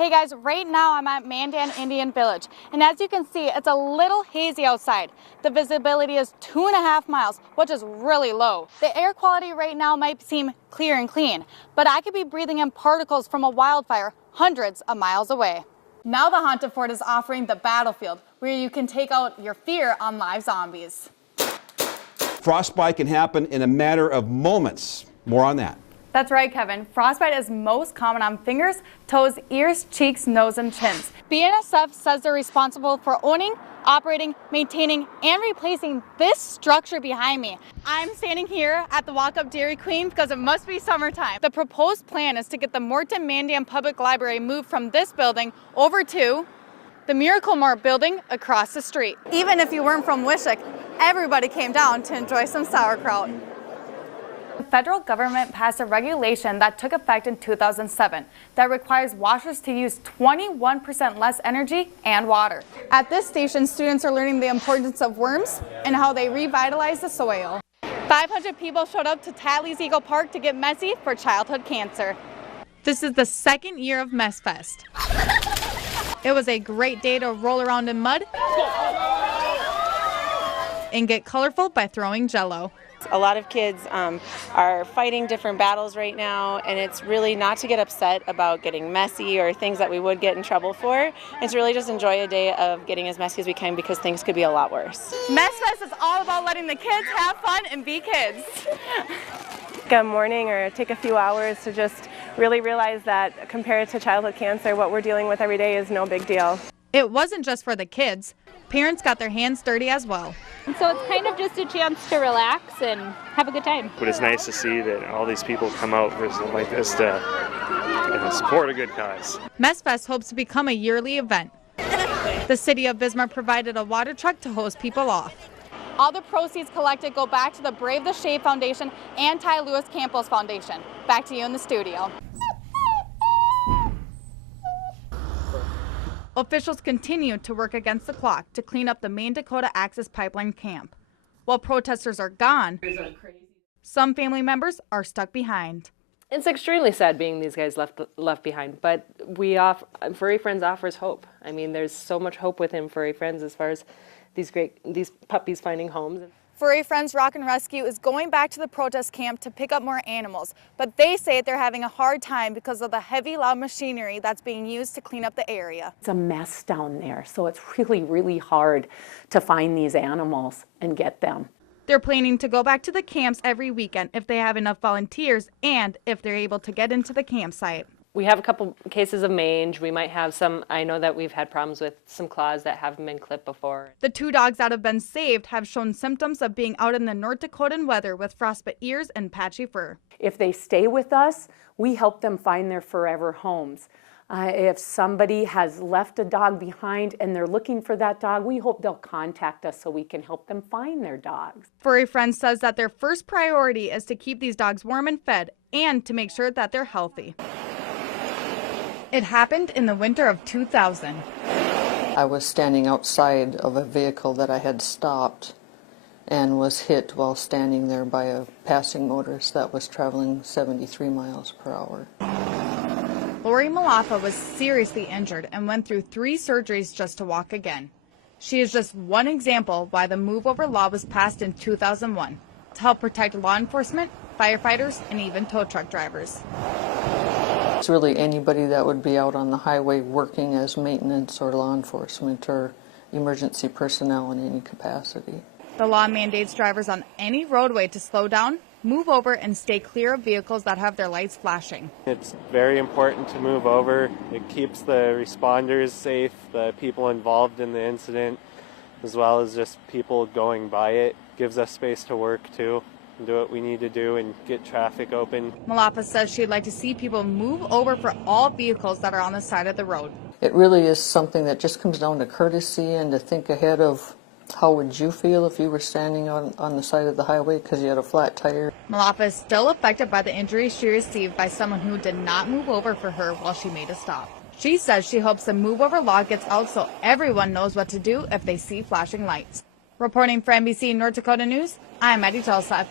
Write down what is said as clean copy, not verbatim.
Hey guys, right now I'm at Mandan Indian Village, and as you can see, it's a little hazy outside. The visibility is 2.5 miles, which is really low. The air quality right now might seem clear and clean, but I could be breathing in particles from a wildfire hundreds of miles away. Now the Haunted Fort is offering the Battlefield, where you can take out your fear on live zombies. Frostbite can happen in a matter of moments. More on that. That's right, Kevin. Frostbite is most common on fingers, toes, ears, cheeks, nose, and chins. BNSF says they're responsible for owning, operating, maintaining, and replacing this structure behind me. I'm standing here at the Walk-Up Dairy Queen because it must be summertime. The proposed plan is to get the Morton Mandan Public Library moved from this building over to the Miracle Mart building across the street. Even if you weren't from Wishick, everybody came down to enjoy some sauerkraut. The federal government passed a regulation that took effect in 2007 that requires washers to use 21% less energy and water. At this station, students are learning the importance of worms and how they revitalize the soil. 500 people showed up to Tatley's Eagle Park to get messy for childhood cancer. This is the second year of Mess Fest. It was a great day to roll around in mud and get colorful by throwing Jell-O. A lot of kids are fighting different battles right now, and it's really not to get upset about getting messy or things that we would get in trouble for. It's really just enjoy a day of getting as messy as we can because things could be a lot worse. Mess Fest is all about letting the kids have fun and be kids. Take a morning or take a few hours to just really realize that compared to childhood cancer, what we're dealing with every day is no big deal. It wasn't just for the kids. Parents got their hands dirty as well. And so it's kind of just a chance to relax and have a good time. But it's nice to see that all these people come out for something like this to support a good cause. Mess Fest hopes to become a yearly event. The city of Bismarck provided a water truck to hose people off. All the proceeds collected go back to the Brave the Shade Foundation and Ty Lewis Campos Foundation. Back to you in the studio. Officials continue to work against the clock to clean up the Maine Dakota Access Pipeline camp. While protesters are gone, some family members are stuck behind. It's extremely sad being these guys left behind, but Furry Friends offers hope. I mean, there's so much hope within Furry Friends as far as these puppies finding homes. Furry Friends Rock and Rescue is going back to the protest camp to pick up more animals, but they say they're having a hard time because of the heavy, loud machinery that's being used to clean up the area. It's a mess down there, so it's really, really hard to find these animals and get them. They're planning to go back to the camps every weekend if they have enough volunteers and if they're able to get into the campsite. We have a couple cases of mange. We might have some, I know that we've had problems with some claws that haven't been clipped before. The 2 dogs that have been saved have shown symptoms of being out in the North Dakotan weather with frostbite ears and patchy fur. If they stay with us, we help them find their forever homes. If somebody has left a dog behind and they're looking for that dog, we hope they'll contact us so we can help them find their dogs. Furry Friends says that their first priority is to keep these dogs warm and fed and to make sure that they're healthy. It happened in the winter of 2000. I was standing outside of a vehicle that I had stopped and was hit while standing there by a passing motorist that was traveling 73 miles per hour. Lori Malaffa was seriously injured and went through 3 surgeries just to walk again. She is just one example why the Move Over law was passed in 2001 to help protect law enforcement, firefighters, and even tow truck drivers. It's really anybody that would be out on the highway working as maintenance or law enforcement or emergency personnel in any capacity. The law mandates drivers on any roadway to slow down, move over, and stay clear of vehicles that have their lights flashing. It's very important to move over. It keeps the responders safe, the people involved in the incident, as well as just people going by it. Gives us space to work too. Do what we need to do and get traffic open. Malaffa says she'd like to see people move over for all vehicles that are on the side of the road. It really is something that just comes down to courtesy and to think ahead of how would you feel if you were standing on the side of the highway because you had a flat tire. Malaffa is still affected by the injuries she received by someone who did not move over for her while she made a stop. She says she hopes the Move Over law gets out so everyone knows what to do if they see flashing lights. Reporting for NBC North Dakota News, I'm Eddie Tulsa.